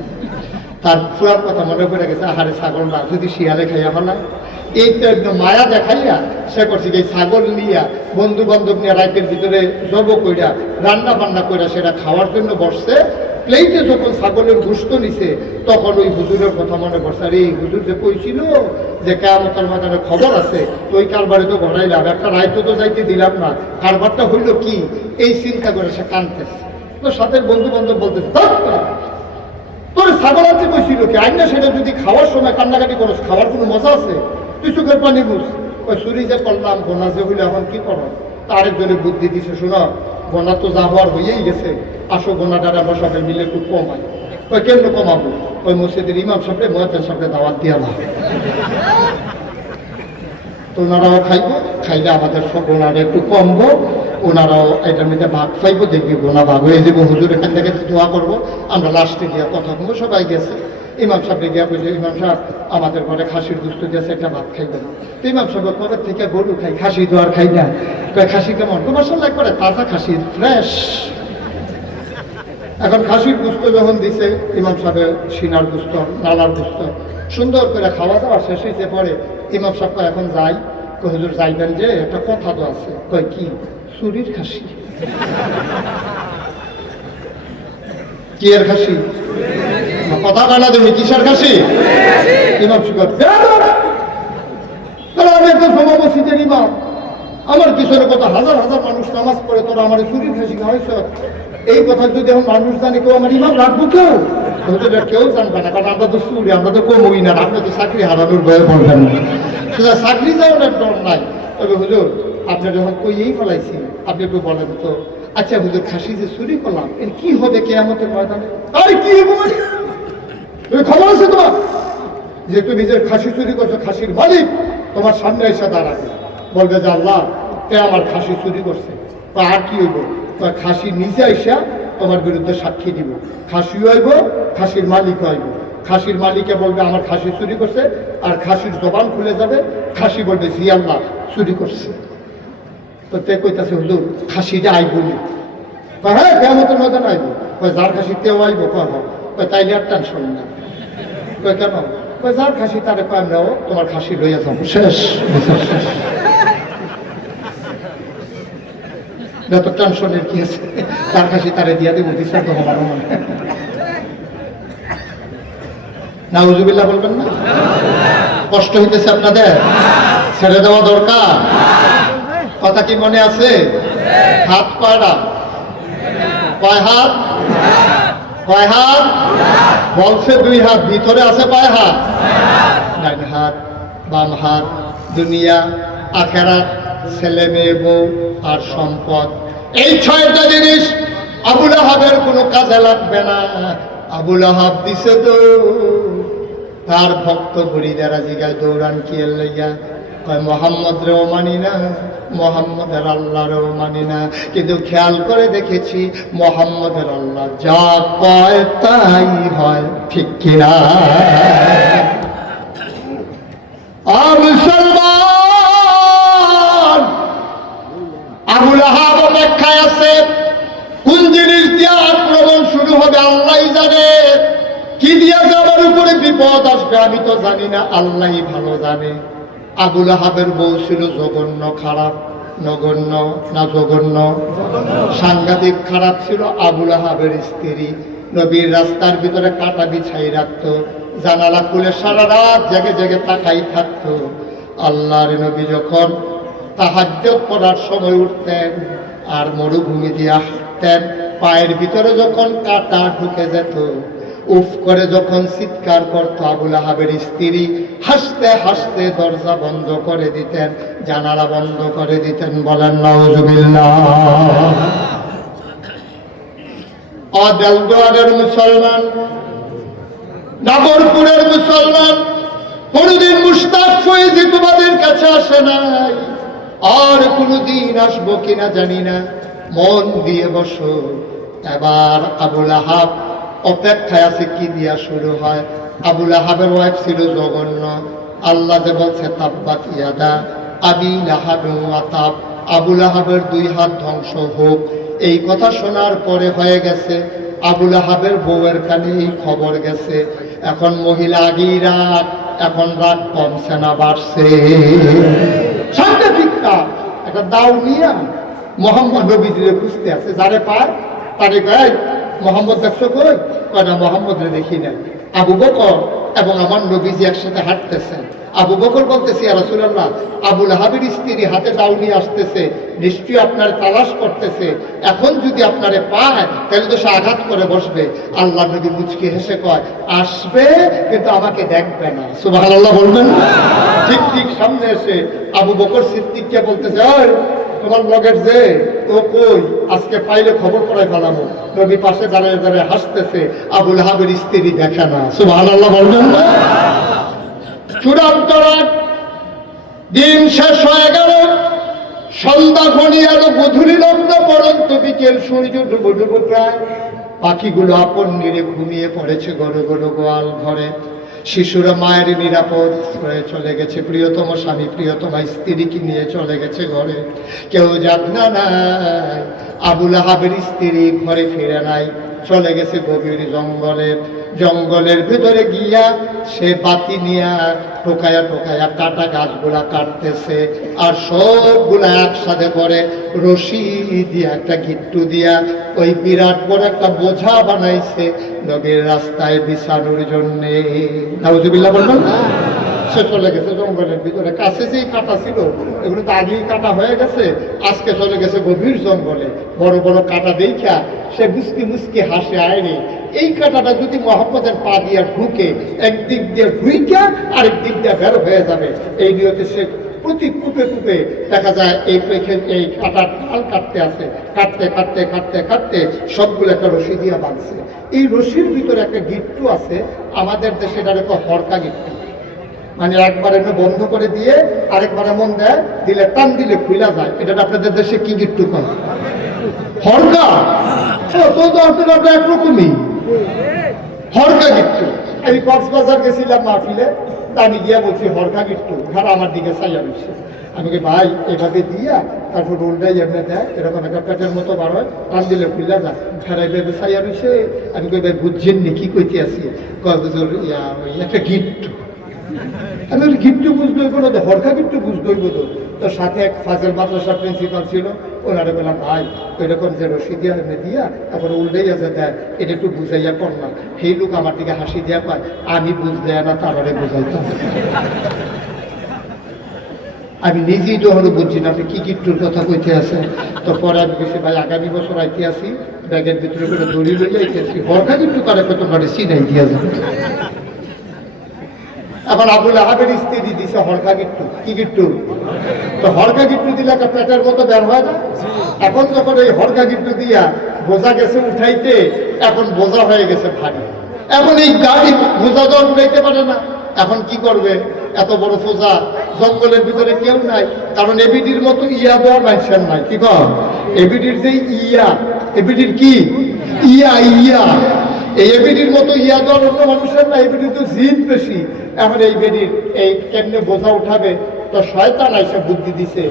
তার ফুরার কথা মনে পড়ে গেছে, আহারে ছাগল না যদি শিয়ালে খাইয়া ফেলায়। এই তো একদম মায়া দেখাইয়া সে করছে এই ছাগল নিয়া বন্ধু বান্ধব নিয়ে রাতের ভিতরে জব কইরা রান্না বান্না কইরা সেটা খাওয়ার জন্য বসছে। প্লেটে যখন ছাগলের গোশত নিছে, তখন ওই হুজুরের কথা মনে পড়ছে, আর এই হুজুর যে কইছিল যে কিয়ামতের ময়দানে খবর আছে, ওই কারবারে তো ঘটাইলাম, একটা রায়তো তো যাইতে দিলাম না, কারবারটা হইল কি, এই চিন্তা করে সে কাঁদতেছে। তো সাথে বন্ধু বান্ধব বলতেছে, তোর ছাগল আনতে কইছিল কি, আইনা সেটা যদি খাওয়ার সময় কান্নাকাটি করো, খাওয়ার কোনো মজা আছে? তুই চোখের পানি বুঝ। ওই চুরি যে করলাম, গোনা যে হইলে এখন কি করো? তা আরেকজনে বুদ্ধি দিছে, শোনো গোনা তো যা হওয়ার হইয়াই গেছে, আসো গোনাটার আমরা সবাই মিলে একটু কমাই। ওই কেন কমাবো? ওই মসজিদের ইমাম সাহেব মুয়াজ্জিন সাহেবকে দাওয়াত দিয়া না, তো ওনারাও খাইবো, খাইলে আমাদের সব গোনাটা একটু কমবো, ওনারাও এটার মধ্যে ভাগ পাইবো, দেখবি গোনা ভাগ হয়ে যাবো। হুজুর এখান থেকে দোয়া করবো, আমরা লাস্টে গিয়া কথা বলবো। সবাই গেছে, ইমাম সাহেবকে গিয়া বলছে, ইমাম সাহেব আমাদের ঘরে খাসির গুস্ত দিয়েছে, একটা ভাত খাইবে না। তো ইমাম সাহেব কবে থেকে গরু খাই, খাসি তো আর খাই না। খাসি কেমন? মাশাআল্লাহ করে তাজা খাসি, ফ্রেশ। এখন খাসির গুস্ত যখন দিছে, ইমাম সাহেবের সিনার গুস্ত, নালার গুস্ত সুন্দর করে খাওয়া দাওয়া শেষ হয়েছে। পরে ইমাম সাহেব এখন যাই, হুজুর যাইবেন যে একটা কথা তো আছে। কয় কি? চুরির খাসি। কি এর খাসি? কথা বলা দেবে, কিসের খাসি? ইমাম সাহেব, আমি একটা সময় মসজিদের ইমাম, আমার পিছনে কত হাজার হাজার মানুষ নামাজ পড়ে, তোরা আমার চুরির খাসি খাওয়াইছ। এই কথা যদি এখন মানুষ জানে, কেউ আমার ইমাম রাখবো? কেউ কেউ জানবে না, কারণ আমরা তো চুরি, আমরা তো কমই না, আপনি তো চাকরি হারানোর ভয়ে বলবেন না, সেটা চাকরি যাওয়ার ডর নাই। তবে হুজুর আপনি যখন কইয়েই ফেলাইছি, আপনি একটু বলেন তো, আচ্ছা হুজুর খাসি যে চুরি করলাম, এর কি হবে কিয়ামতের ময়দানে? আরে কি হবে? খবর আছে তোমার যে তুমি নিজের খাসি চুরি করছো, খাসির মালিক তোমার সামনে এসে দাঁড়াবে, বলবে যে আল্লাহ কে আমার খাসি চুরি করছে। আর কি হইব? খাসি নিচে আইসা তোমার বিরুদ্ধে সাক্ষী দিব, খাসিও আইব, খাসির মালিকও আইব। খাসির মালিকে বলবে আমার খাসি চুরি করছে, আর খাসির জবান খুলে যাবে, খাসি বলবে জি আল্লাহ চুরি করছে। তো তে কইতাছে হুজুর খাসিটা আইব নি? হ্যাঁ কিয়ামতের ময়দানে আইব। যার খাসি তেও আইব। তাইলে আর টেনশন না। কেন? যার খাসি তারে কয় নাও, তোমার খাসি লইয়া যাবো, শেষ। যত টেনশনের কি আছে, তার খাসি তারে দিয়া দেবো, বিচার তো হবার মনে। নাউজুবিল্লাহ বলবেন না? কষ্ট হইতেছে আপনাদের? ছেড়ে দেওয়া দরকার। কথা কি মনে আছে? হাত কয়টা? কয় হাত? কয় হাত? বলছে 2 হাত, ভিতরে আছে কয় হাত? ডান হাত, বাম হাত, দুনিয়া, আখেরাত, ছেলে মেয়ে, বউ আর সম্পদ। এই 6টা জিনিস আবুল আহাবের কোনো কাজে লাগবে না। আবুল আহাব দিছে তো তার ভক্ত বুড়িদারা জিগায় দৌড়ান কি এর লইয়া? মোহাম্মদ রেও মানি না, মোহাম্মদের আল্লাহরেও মানি না, কিন্তু খেয়াল করে দেখেছি মোহাম্মদের আল্লাহ যা কয় তাই হয়, ঠিক কিনা? মুসলমান, আবুল আহাব অপেক্ষায় আছে, কোন জিনিস দিয়ে আক্রমণ শুরু হবে আল্লাহই জানে, কি দিয়ে আমার উপরে বিপদ আসবে আমি তো জানি না, আল্লাহই ভালো জানে। আবুল আহাবের বউ ছিল জঘন্য খারাপ, নগণ্য না জঘন্য? সাংঘাতিক খারাপ ছিল আবুল আহাবের স্ত্রী। নবীর রাস্তার ভিতরে কাটা বিছাই রাখত, জানালা খুলে সারা রাত জেগে জেগে তাকাই থাকত। আল্লাহর নবী যখন তাহাজ্জুদ করার সময় উঠতেন আর মরুভূমি দিয়া হাঁটতেন, পায়ের ভিতরে যখন কাঁটা ঢুকে যেত, উফ করে যখন চিৎকার করত আবুল আহাবের স্ত্রী হাসতে হাসতে দরজা বন্ধ করে দিতেন, জানালা বন্ধ করে দিতেন। বলেন নাউজুবিল্লাহ। দেলদুয়ারের মুসলমান, নাগরপুরের মুসলমান, কোনদিন মুশতাক ফয়েজী তোমাদের কাছে আসে নাই, আর কোনদিন আসবো কিনা জানি না। মন দিয়ে বসো। এবার আবুল আহাব অপেক্ষায় আছে কি দিয়া শুরু হয়। আবুল আহাবের ওয়াইফ ছিল জঘন্য। আল্লাহ যে বলছে তাব্বাত ইয়াদা আবি লাহাব ওয়া তাব, আবুল আহাবের 2 হাত ধ্বংস হোক। এই কথা শোনার পরে হয়ে গেছে আবুল আহাবের বউয়ের কানে এই খবর গেছে। এখন মহিলা আগেই রাগ, এখন রাগ কমছে না বাড়ছে। সাংঘাতিকটা একটা দাও নিয়ে মোহাম্মদ নবীজিরে খুঁজতে আছে, যারে পায় তারে কয় মোহাম্মদ দেখছো কই? কয় না, মোহাম্মদরে দেখি না। আবু বকর এবং আমার নবীজি একসাথে হাঁটতেছেন। আবু বকর বলতেছি ইয়া রাসূলুল্লাহ, আবুল আহাবের স্ত্রী হাতে দাও নিয়ে আসতেছে, নিশ্চয়ই আপনার তালাশ করতেছে। এখন যদি আপনারে পায় তাহলে তো সে আঘাত করে বসবে। আল্লাহ নবী মুচকি হেসে কয় আসবে, কিন্তু আমাকে দেখবে না। সুবহানাল্লাহ বলবেন। ঠিক ঠিক সামনে এসে আবু বকর সিদ্দিককে বলতেছে, ওই তোমার লগের যে ও কই, আজকে পাইলে খবর করাই ফেলামো। নবী পাশে দাঁড়িয়ে দাঁড়িয়ে হাসতেছে, আবুল আহাবের স্ত্রী দেখে না। সুবহানাল্লাহ বলবেন না। চূড়ান্ত রাত, দিন শেষ হয়ে গেল, সন্ধ্যা ঘনিয়ে এলো, গধূলি লগ্ন পর্যন্ত, বিকেল সূর্য ডুবো ডুবো প্রায়। পাখিগুলো আপন নিরে ঘুমিয়ে পড়েছে গরু গরু গোয়াল ঘরে। শিশুরা মায়ের নিরাপদ হয়ে চলে গেছে, প্রিয়তম স্বামী প্রিয়তমা স্ত্রীকে নিয়ে চলে গেছে ঘরে। কেউ জাগনা নাই। আবুল আহাবের স্ত্রী ঘরে ফিরে নাই, চলে গেছে গভীর জঙ্গলে। জঙ্গলের ভিতরে গিয়া সে বাতি নিয়া টোকায়া টোকায়া কাটা গাছগুলা কাটতেছে, আর সবগুলা একসাথে করে রশি দিয়া একটা গিট্টু দিয়া ওই বিরাট বড় একটা বোঝা বানাইছে নবীর রাস্তায় বিছানোর জন্যে। নাউজুবিল্লাহ বলবেন। সে চলে গেছে জঙ্গলের ভিতরে। কাছে যেই কাটা ছিল এগুলো তো আগেই কাটা হয়ে গেছে, আজকে চলে গেছে গভীর জঙ্গলে। বড় বড় কাটা দেখা সে মুসকি মুসকি হাসে, আয়নি এই কাটাটা যদি মোহাম্মদের পা দিয়া ঢুকে, একদিক দিয়ে ঢুইকা আরেক দিক দিয়ে বের হয়ে যাবে, এই নিয়তে সে প্রতি কূপে কূপে দেখা যায় এই কাটার ঢাল কাটতে আছে, কাটতে কাটতে কাটতে কাটতে সবগুলো একটা রশি দিয়া বাঁধছে। এই রশির ভিতরে একটা গিট্টু আছে, আমাদের দেশে এটা একটা হরকা গিট্টু, মানে একবার এমনি বন্ধ করে দিয়ে আরেকবার এমন দেয়, দিলে টান দিলে খুলা যায়। এটা আপনাদের দেশে কি গিট্টু কয়? হরকা। তো আপনারা একরকমই হরকা গিট্টু। আমি কক্সবাজার গেছিলাম মাহফিলে, আমি গিয়া বলছি হরকা গিট্টু, ঘর আমার দিকে চাইয়া বসছে। আমি কি ভাই এভাবে দিয়া তারপর রোলটাই এমনি দেয়, এরকম একটা পেটের মতো বার হয়, টান দিলে খুলা যায়, ঘরে ভেবে চাইয়া বসে। আমি কই ভাই বুঝছেন নি কি কইতে আসি? ওই একটা গিট্টু। আমি গিট্টু বুঝতে হইব না, হরকা গিট্টু বুঝতে হইব। তো সাথে এক ফাজল মাদ্রাসার প্রিন্সিপাল ছিল, ওনারে বললাম ভাই এরকম যে রশি দিয়া এমনি দিয়া তারপরে উল্টেই আছে দেয়, এটা একটু বুঝাইয়া কর না। সেই লোক আমার দিকে হাসি দিয়া পায়, আমি বুঝলে না তারপরে বুঝাইতাম। আমি নিজেই তো হলো বুঝছি না আপনি কি গিট্টুর কথা কইতে আছে। তো পরে আমি বলছি ভাই আগামী বছর আইতে আসি, ব্যাগের ভিতরে করে দড়ি লইয়া আইতে আসি, হরকা গিট্টু কারে কত নারে সিনাই দিয়া যাবে। এখন আবুল আহাবের স্ত্রী দিছে হরকা গিট্টু। কি গিট্টু? তো হরকা গিট্টু দিলে একটা পেটের মতো বের হয় না। এখন যখন এই হরকা গিট্টু দিয়া বোঝা গেছে উঠাইতে, এখন বোঝা হয়ে গেছে ভারী। এখন এই গাড়ি বোঝা দর উঠাইতে পারে না। এখন কি করবে? এত বড় সোজা জঙ্গলের ভিতরে কেউ নাই, কারণ এবিডির মতো ইয়া দেওয়ার মানুষের নাই। কি কর এবিডির যে ইয়া, এবিডির কি ইয়া ইয়া, এই এবিডির মতো ইয়া দেওয়ার অন্য মানুষের না, এবিডির তো জিদ বেশি। এখন এই বেডির এই কেমনে বোঝা উঠাবে? তো শয়তান আইসা বুদ্ধি দিছে,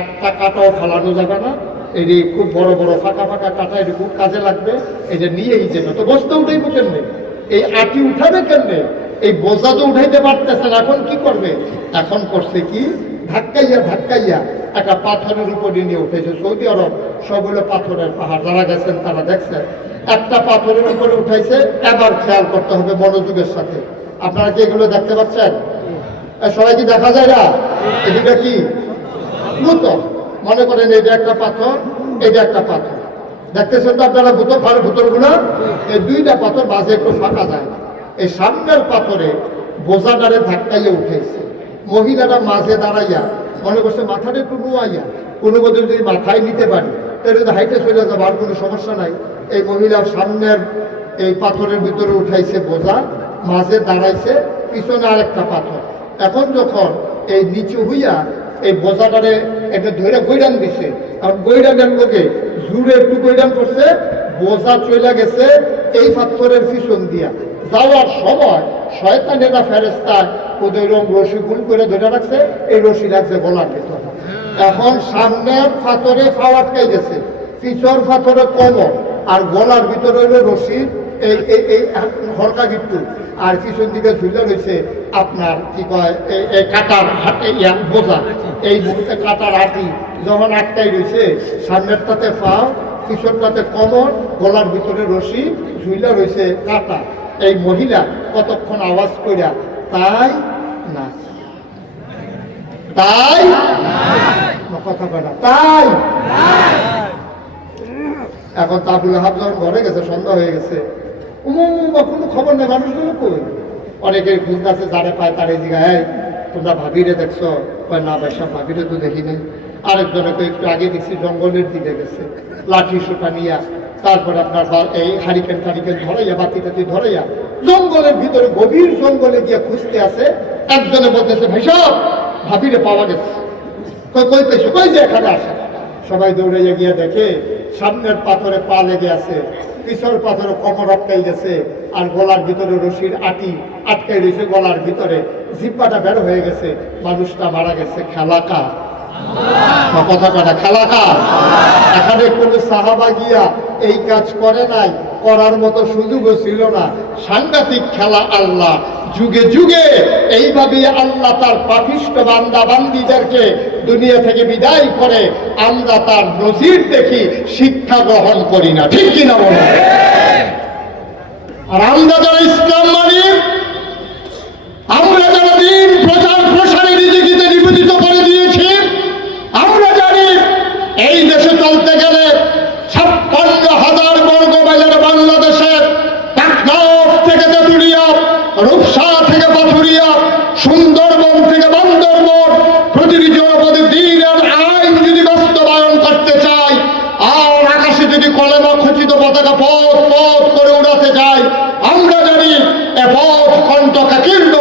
একটা কাটাও ফালানো যাবে না, এই খুব বড় বড় ফাঁকা ফাঁকা কাটা, এটা খুব কাজে লাগবে, এটা নিয়েই যাবে। তো বসতে উঠাইবো কেমনে? এই আটি উঠাবে কেমনে? এই বোঝা তো উঠাইতে পারতেছে না। এখন কি করবে? এখন করছে কি, ধাক্কাইয়া ধাক্কাইয়া একটা পাথরের উপরে নিয়ে উঠেছে। সৌদি আরব সবগুলো পাথরের পাহাড়, যারা গেছেন তারা দেখছেন। একটা পাথরের উপরে উঠাইছে। এবার খেয়াল করতে হবে মনোযোগের সাথে। আপনারা কি এগুলো দেখতে পাচ্ছেন? সবাই কি দেখা যায় না? এটা কি নতুন? মনে করেন এটা একটা পাথর, এটা একটা পাথর। দেখতেছেন তো আপনারা ভূতরগুলো, এই দুইটা পাথর বাজে একটু ফাঁকা যায়, এই সামনের পাথরে বোঝাটারে ধাক্কাইয়া উঠেছে। মহিলারা মাঝে দাঁড়াইয়া মনে করছে মাথাটা একটু নুয়াইয়া কোনো মধ্যে যদি মাথায় নিতে পারি তাহলে যদি হাইটে চলে যাবো, আর কোনো সমস্যা নাই। এই মহিলা সামনের এই পাথরের ভিতরে উঠাইছে বোঝা, মাঝে দাঁড়াইছে, পিছনে আরেকটা পাথর। এখন যখন এই নিচু হইয়া এই বোঝাটারে একটা ধরে গৈরান দিছে, আর গৈরানের লোকে জুড়ে একটু গৈরান করছে, বোঝা চলে গেছে এই পাথরের পিছন দিয়া। যাওয়ার সময় শয়তানেরা ফেরেশতা ওদের রশি গুল করে ধরে রাখছে, এই রশি রাখছে গলার ভেতরে। এখন সামনের পাথরে ফাও আটকাই গেছে, পিছর পাথরে কমর, আর গলার ভিতরে হইল রশির এই এই হরকা গিট্টু, আর পিছন দিকে ঝুলে রয়েছে আপনার কি কয় এই কাটার হাতে বোঝা। এই মুহূর্তে কাটার হাতি যখন আটকাই রয়েছে, সামনেরটাতে ফাও, পিছনটাতে কমর, গলার ভিতরে রশি, ঝুলে রয়েছে কাটা। এই মহিলা কতক্ষণ আওয়াজ কইরা তাই না, তাই কথা কয় না, তাই। এখন তাবুল হাব যখন ঘরে গেছে, সন্ধ্যা হয়ে গেছে, কোনো খবর নেই, মানুষগুলো কই। অনেকের খুঁজতেছে, যারে পায় তারে জিগায়, তোমরা ভাবিরে দেখছো? না ভাই, সব ভাবিরে তো দেখিনি। আরেকজনকে একটু আগে দেখছি জঙ্গলের দিকে গেছে, লাঠি সুটা নিয়া, তারপরে আপনার এই হারিকেন টারিকেন ধরাইয়া, বাতি টাতি ধরাইয়া জঙ্গলের ভিতরে, গভীর জঙ্গলে গিয়ে খুঁজতে আছে। একজনে বলতেছে, ভাই সব ভাবিরে পাওয়া গেছে। কই পেয়েছো? কই যে এখানে আসে। সবাই দৌড়াইয়া গিয়ে দেখে সামনের পাথরে পা লেগে আছে, পিছর পাথরে কমর আটকাই গেছে, আর গলার ভিতরে রশির আটি আটকাই রয়েছে গলার ভিতরে, জিব্বাটা বের হয়ে গেছে। মানুষটা মারা গেছে। খেলাকা কথা কাটা, খেলাকা। এখানে কোনো সাহাবা গিয়া এই কাজ করে নাই, করার মতো সুযোগও ছিল না। সাংঘাতিক খেলা আল্লাহ যুগে যুগে এইভাবে আল্লাহ তার পাপিষ্ঠ বান্দা বান্দিদেরকে দুনিয়া থেকে বিদায় করে। আমরা তার নজির দেখি, শিক্ষা গ্রহণ করি না, ঠিক কিনা বলো? আর আমরা যারা ইসলাম মানি, আমরা যারা দিন প্রচার প্রসারে নিজেকে নিবেদিত করে দিয়েছি, আমরা জানি এই দেশে চলতে গেলে 56,000 বর্গ মাইলের বাংলাদেশের টেকনাফ থেকে তেঁতুলিয়া, রূপসা থেকে পাথুরিয়া, সুন্দরবন থেকে বান্দরবন, প্রতিটি জনপদে দিনের আইন যদি বাস্তবায়ন করতে চাই, আর আকাশে যদি কলেমা খচিত পতাকা পথ পথ করে উড়াতে যায়, আমরা জানি এ পথ কণ্টকাকীর্ণ,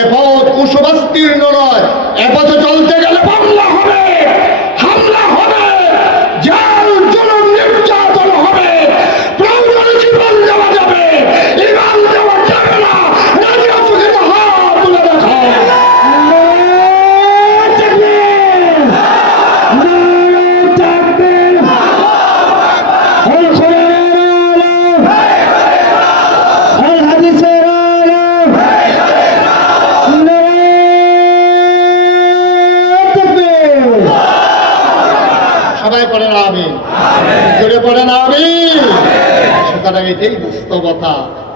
এ পথ কুসুমাস্তীর্ণ নয়। এ পথে চলতে গেলে বাংলা হবে, হামলা হবে, জাল জুলুম নির্যাতন হবে, প্রয়োজনে জীবন দেওয়া যাবে, ইমান দেওয়া যাবে না। রাজিয়া ফুকের হাত তুলে দেখো। সবাই পড়েন আমিন, জোরে পড়েন আমিন। সুতরাং এটাই বাস্তবতা,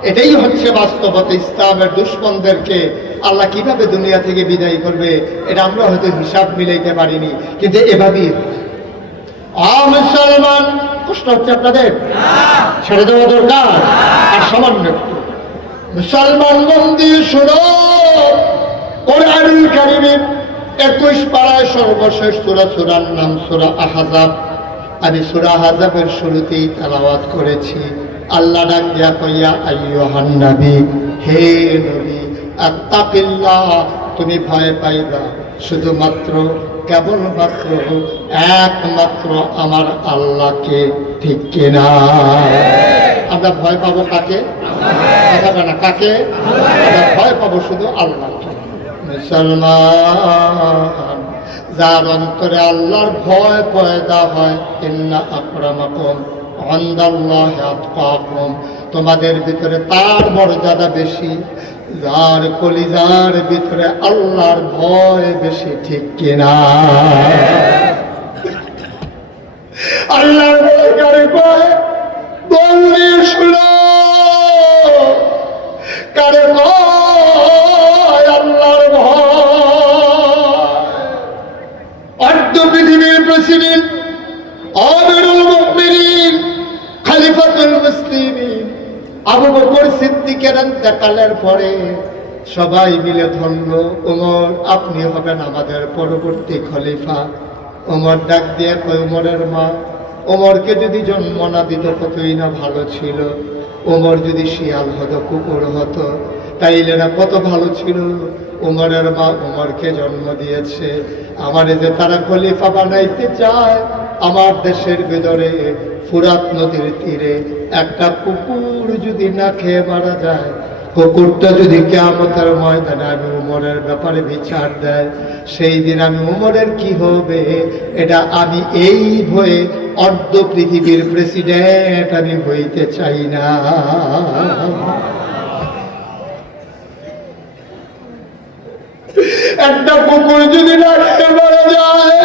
এটাই হচ্ছে বাস্তবতা। ইসলামের দুশ্মনদেরকে আল্লাহ কিভাবে দুনিয়া থেকে বিদায় করবে, এটা আমরা হয়তো হিসাব মিলাইতে পারিনি, কিন্তু এভাবেই। মুসলমান, কষ্ট হচ্ছে আপনাদের? ছেড়ে দেওয়া দরকার। আর সামান্য একটু মুসলমান মন দিয়ে শোনো, কোরআনুল কারীমের 21 পারায় সর্বশেষ সূরার নাম সূরা আহজাব। আমি সূরা আহজাবের শুরুতেই তেলাওয়াত করেছি। আল্লাহ ডাক দিয়া কইয়া, আইয়ুহান নবী, হে নবী, আত্তাকিল্লাহ, তুমি ভয় পাইবা শুধুমাত্র, কেবলমাত্র, একমাত্র আমার আল্লাহকে, ঠিক কিনা? আমরা ভয় পাবো কাকে? কথা না, কাকে? আমরা ভয় পাবো শুধু আল্লাহকে। মুসলমান, যার অন্তরে আল্লাহর ভয় পয়দা হয়, ইন্না আকরামাকুম ইনদাল্লাহি আতকাকুম, তোমাদের ভিতরে তার মর্যাদা বেশি যার কলিজার ভিতরে আল্লাহর ভয় বেশি, ঠিক কিনা? আল্লাহর ভয় কারে কয়? বললে শুনো, কারে কয় আল্লাহর ভয়? অর্ধ পৃথিবীর প্রেসিডেন্ট আমিরুল মুমিনিন আবু বকর সিদ্দিকের ইন্তেকালের পরে সবাই মিলে ধরল, ওমর আপনি হবেন আমাদের পরবর্তী খলিফা। ওমর ডাক দিয়ে কই, ওমরের মা, ওমরকে যদি জন্ম না দিত কতই না ভালো ছিল। ওমর যদি শিয়াল হতো, কুকুর হতো, তাইলে না কত ভালো ছিল। ওমরের মা ওমরকে জন্ম দিয়েছে। আমারে যে তারা খলিফা বানাইতে চায়, আমার দেশের ভিতরে ফুরাত নদীর তীরে একটা কুকুর যদি না খেয়ে মারা যায়, কুকুরটা যদি কিয়ামতের ময়দানে আমি উমরের ব্যাপারে বিচার দেয়, সেই দিন আমি উমরের কি হবে এটা আমি এই ভয়ে অর্ধ পৃথিবীর প্রেসিডেন্ট আমি হইতে চাই না। একটা কুকুর যদি না খেয়ে মারা যায়,